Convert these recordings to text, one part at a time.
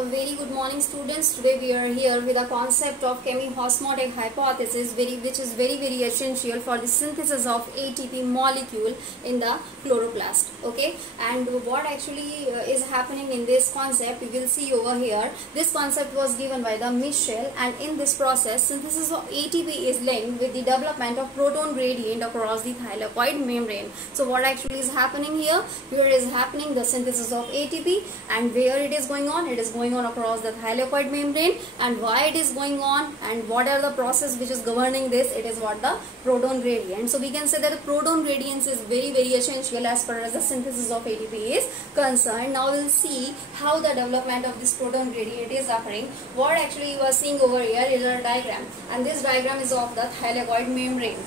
A very good morning, students. Today we are here with the concept of chemiosmotic hypothesis, which is very essential for the synthesis of ATP molecule in the chloroplast. Okay, and what actually is happening in this concept, we will see over here. This concept was given by the Michel, and in this process, synthesis of ATP is linked with the development of proton gradient across the thylakoid membrane. So what actually is happening here? Here is happening the synthesis of ATP, and where it is going on? It is going on across the thylakoid membrane. And why it is going on, and what are the process which is governing this? It is what the proton gradient. So we can say that the proton gradient is very essential as far as the synthesis of ATP is concerned. Now we'll see how the development of this proton gradient is occurring. What actually you are seeing over here is a diagram, and this diagram is of the thylakoid membrane.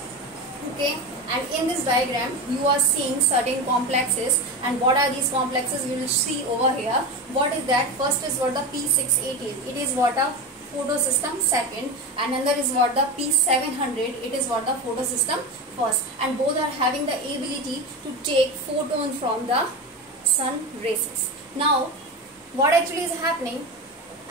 Okay, and in this diagram you are seeing certain complexes, and what are these complexes we will see over here. What is that? First is what the P680, it is what a photosystem. Second, and another is what the P700, it is what the photosystem first, and both are having the ability to take photon from the sun rays. Now what actually is happening?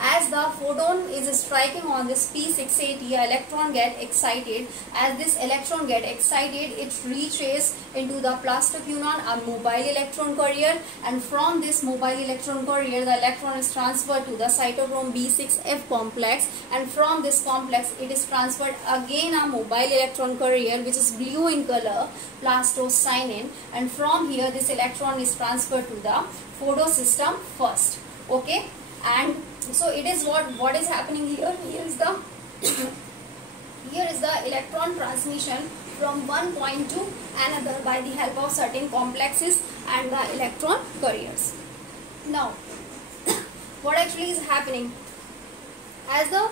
As the photon is striking on this P680, electron get excited. As this electron get excited, it reaches into the plastoquinone, a mobile electron carrier, and from this mobile electron carrier, the electron is transferred to the cytochrome B6F complex, and from this complex, it is transferred again a mobile electron carrier which is blue in color, plastocyanin, and from here this electron is transferred to the photosystem first. Okay, and so it is what is happening here. Here is the electron transmission from one point to another by the help of certain complexes and the electron carriers. Now what actually is happening? As the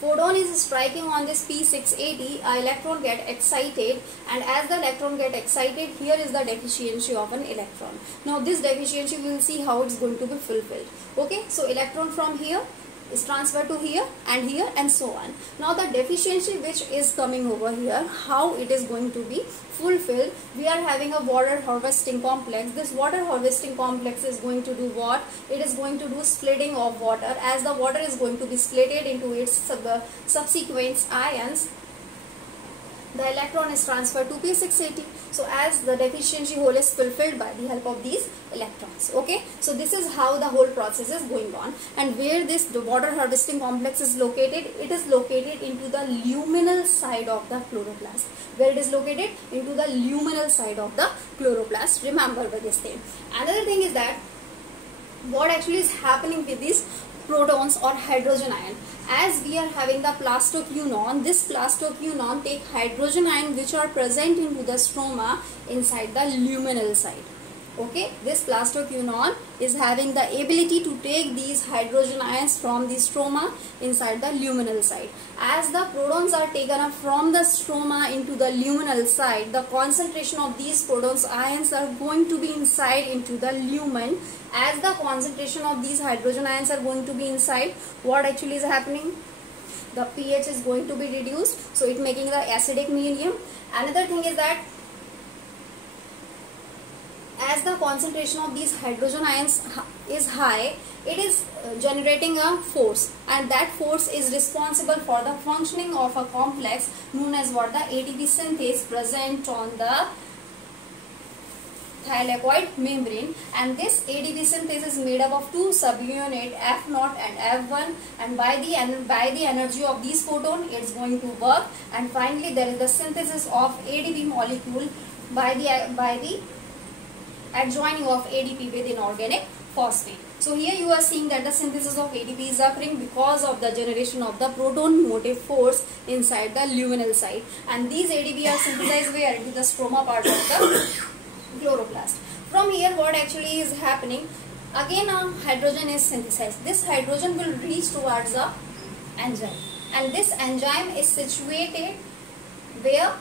photon is striking on this P680, electron get excited, and as the electron get excited, here is the deficiency of an electron. Now this deficiency we will see how it's going to be fulfilled. Okay, so electron from here is transferred to here and so on. Now the deficiency which is coming over here, how it is going to be fulfilled? We are having a water harvesting complex. This water harvesting complex is going to do what? It is going to do splitting of water. As the water is going to be splitted into its subsequent ions, the electron is transferred to P680. So as the deficiency hole is fulfilled by the help of these electrons. Okay, so this is how the whole process is going on. And where the water harvesting complex is located, it is located into the luminal side of the chloroplast. Where it is located? Into the luminal side of the chloroplast. Remember this thing. Another thing is that what actually is happening with these protons or hydrogen ion. As we are having the plastoquinone, this plastoquinone take hydrogen ion which are present into the stroma inside the luminal side. Okay, this plastoquinone is having the ability to take these hydrogen ions from the stroma inside the luminal side. As the protons are taken up from the stroma into the luminal side, the concentration of these protons ions are going to be inside into the lumen. As the concentration of these hydrogen ions are going to be inside, what actually is happening? The pH is going to be reduced, so it making the acidic medium. Another thing is that as the concentration of these hydrogen ions is high, it is generating a force, and that force is responsible for the functioning of a complex known as what? The ATP synthase present on the thylakoid membrane. And this ATP synthase is made up of two subunits, F0 and F1, and by the energy of these photon it's going to work, and finally there is the synthesis of ADP molecule by the adjoining of ADP with inorganic phosphate. So here you are seeing that the synthesis of ADP is occurring because of the generation of the proton motive force inside the luminal side, and these ADP are synthesized where? Into the stroma part of the chloroplast. From here what actually is happening? Again hydrogen is synthesized. This hydrogen will reach towards the enzyme, and this enzyme is situated where?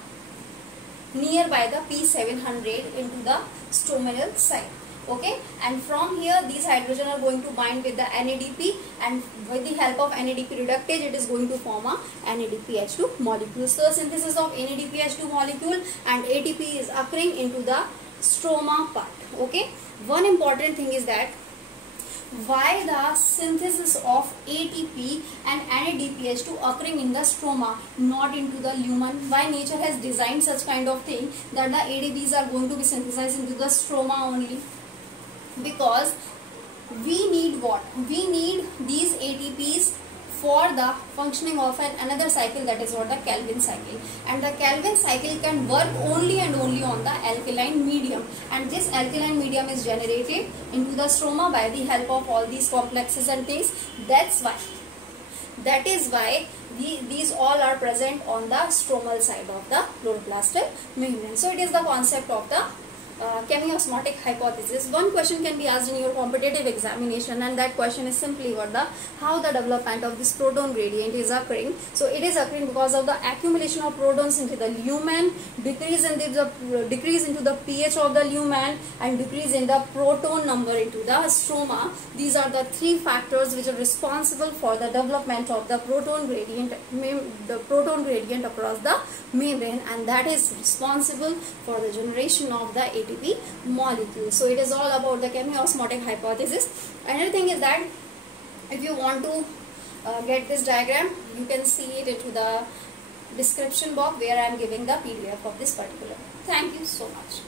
Nearby the P700 into the stominal side. Okay, and from here these hydrogen are going to bind with the NADP, and with the help of NADP reductase it is going to form a NADPH2 molecule. So synthesis of NADPH2 molecule and ATP is occurring into the stroma part. Okay, one important thing is that why the synthesis of ATP and NADPH to occurring in the stroma, not into the lumen. Why nature has designed such kind of thing that the ADPs are going to be synthesized into the stroma only? Because we need what? We need these ATPs for the functioning of another cycle, that is what the Calvin cycle, and the Calvin cycle can work only and only on the alkaline medium, and this alkaline medium is generated into the stroma by the help of all these complexes and things. That is why these all are present on the stromal side of the chloroplastic membrane. So it is the concept of the chemiosmotic hypothesis. One question can be asked in your competitive examination, and that question is simply how the development of this proton gradient is occurring. So it is occurring because of the accumulation of protons into the lumen, decrease into the pH of the lumen, and decrease in the proton number into the stroma. These are the three factors which are responsible for the development of the proton gradient across the membrane, and that is responsible for the generation of the ATP molecule. So it is all about the chemiosmotic hypothesis. Another thing is that if you want to get this diagram, you can see it into the description box where I am giving the PDF of this particular. Thank you so much.